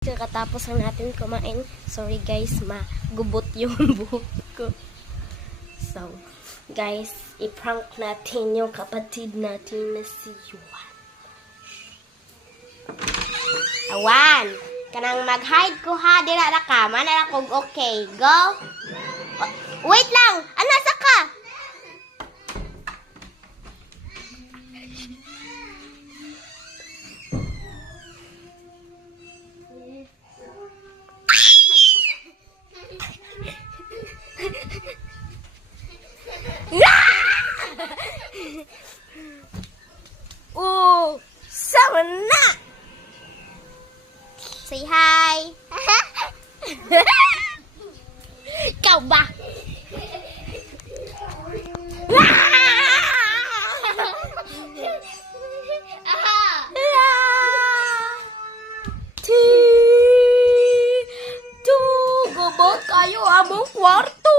Kakatapos lang natin kumain. Sorry guys, magubot yung buhok ko. So, guys, i-prank natin yung kapatid natin na si Yuan. Awan! Kanang mag-hide ko ha, dira na ka. Manala kog okay. Go! Wait lang! Anasa ka? Oh, sama na. Say hi. Kau ba? Gobot kayo among kwarto.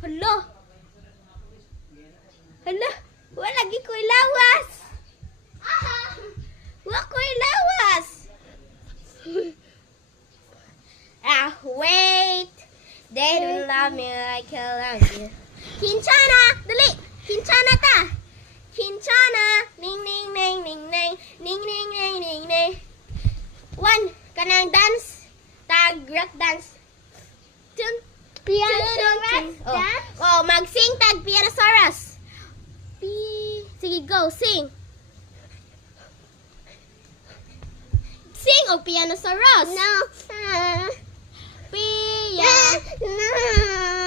Hala. Hala. Wala lagi ko'y lawas. Wala ko'y lawas. Wait. They don't love me like I love you. Kinchana, dali. Kinchana ta. Kinchana. Ning ning ning ning ning. Ning ning ning ning ning. One, kanang dance. Tag rock dance. Oh, mag-sing tag Pianosaurus. Sige, go, sing. Sing o Pianosaurus. No. No.